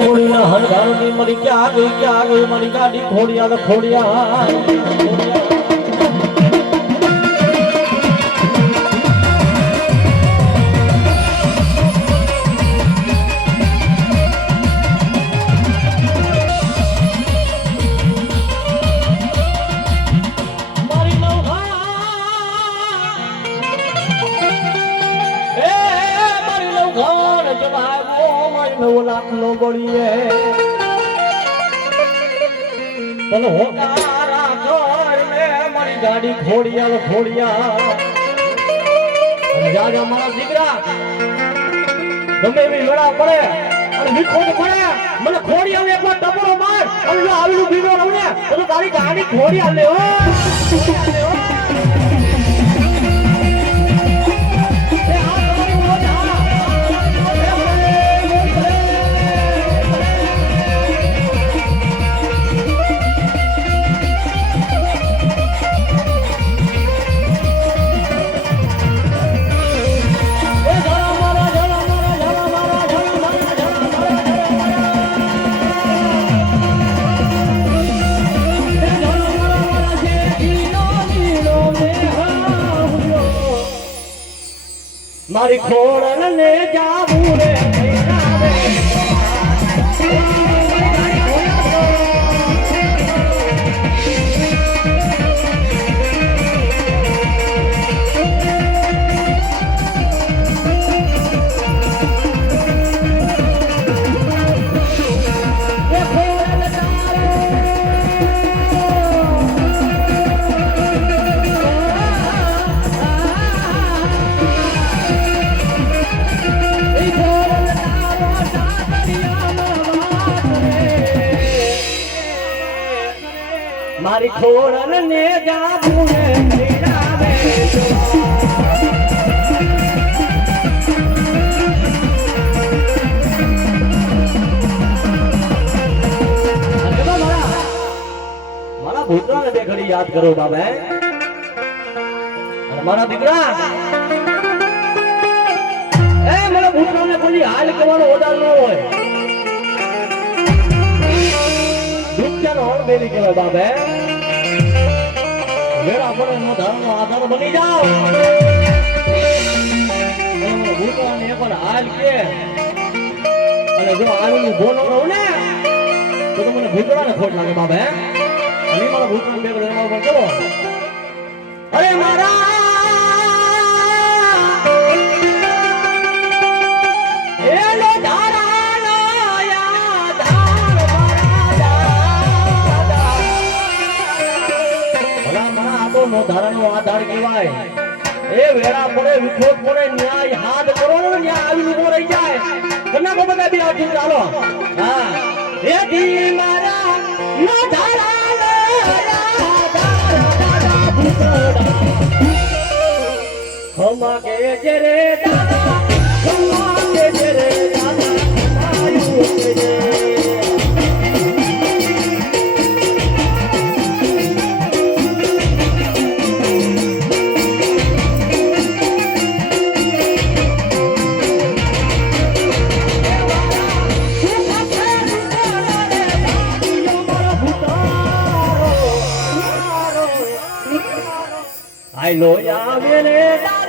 ઓળીના હરધારની મરી ક્યાં ગઈ મારી ગાડી ખોડિયા લાખનો ગોળીએ પણ હોકારા કર મે મારી ગાડી ખોડિયા જાજા મારા દીકરા ગમે એવી વેળા પડે અને વિખોટ પડે મને ખોડિયા ને એકવાર ટપરો માર અને જો આવીનું બીજો રહું ને તો તારી ગાડી ખોડિયા લે મારી ખોડલ ને જાવું રે મારી ખોડલ ને જાવું રે મેરાવે મારા ભૂતરાને બે ઘડી યાદ કરો બાબા અને મારા દીકરા મારા ભૂતરાને કોઈ હાલ કરવાનો ઓર્ડર ન હોય દુખ્યાનો હોળ બેલી કહેવાય બાબે વેળા પડે નો ધર્મનો આધાર બની જાઓ ભૂતરાને એકવાર હાલ કે અને જો આવીનું બોલો રહું ને તો મને ભૂતરાને ખોટ લાગે બાબે અને મારા ભૂતરાને બે ઘડી પણ કરો અરે મારા નો ધારાનો આધાર કહેવાય એ વેળા પડે વિખોટ પડે ન્યાય હાથ કરો ને ન્યાય આવી ઉભો રહી જાય કના કો બધા બી આવતી ચાલો હા એ દી મારા નો ધારાનો આધાર ભૂતોડા હમા કે જે રે દાદા હમા કે જે રે દાદા આયુ કે જે I know ya viene